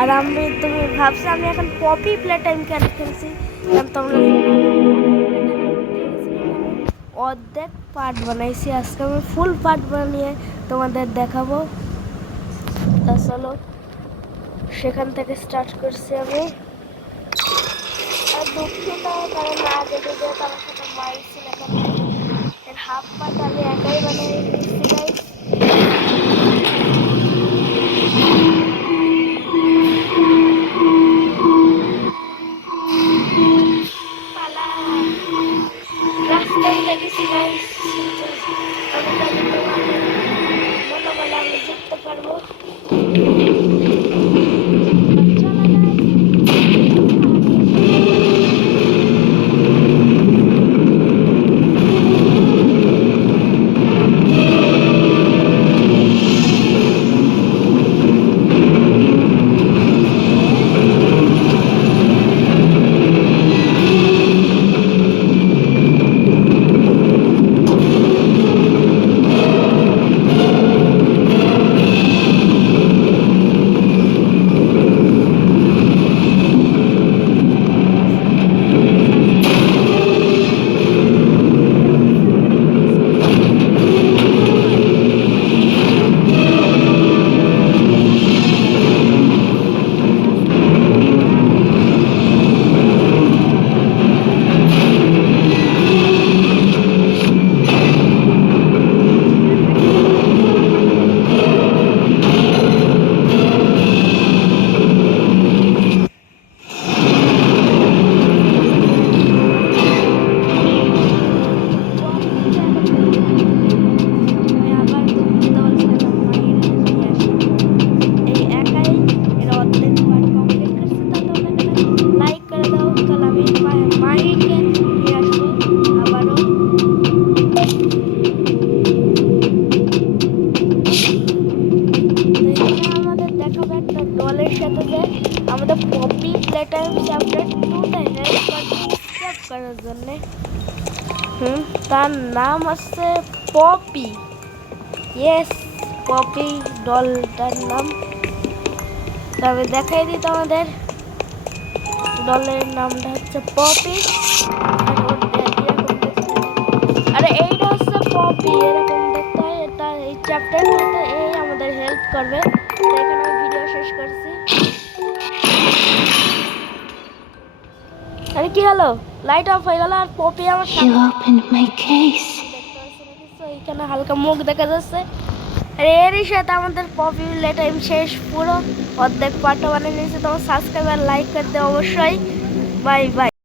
আর তুমি ভাবছো আমি এখন পপি প্লে টাইম কেন খেলছি, কারণ তোমরা অর্ধেক পার্ট বানাইছি, আজকে আমি ফুল পার্ট বানিয়ে তোমাদের দেখাবো। তা চলো সেখান থেকে স্টার্ট করছি আমি। আর দুঃখিত, কারণ আগে ভিডিও আমার সাথে মারছিল, এর হাফ পার্ট আমি একাই বানিয়ে দিচ্ছি গাইস। রাস্তায় দেখেছি গাইস, আমি জানি তোমাদের মনে বলে আমি জিততে পারবো। আমাদের পপি প্লে টাইম চ্যাপ্টার 2 তে হেল্প পার্টিসিপেট করার জন্য। তার নাম আছে পপি। ইয়েস, পপি ডলটার নাম। তবে দেখাই দিই তোমাদের, ডলের নামটা হচ্ছে পপি। আরে এইটা হচ্ছে পপি, এরকম দেখতে হয়। এটা এই চ্যাপ্টারটাতে এই আমাদের হেল্প করবে। তো এখানে আমি ভিডিও শেষ করছি। আরে কি হলো, লাইট অফ হয়ে গেল আর পপি আমার এখানে হালকা মুখ দেখা যাচ্ছে। আর এরই সাথে আমাদের পপি প্লে টাইম শেষ, পুরো অর্ধেক পার্টও বানিয়ে নিয়েছে। তোমার সাবস্ক্রাইব আর লাইক করতে অবশ্যই। Bye bye.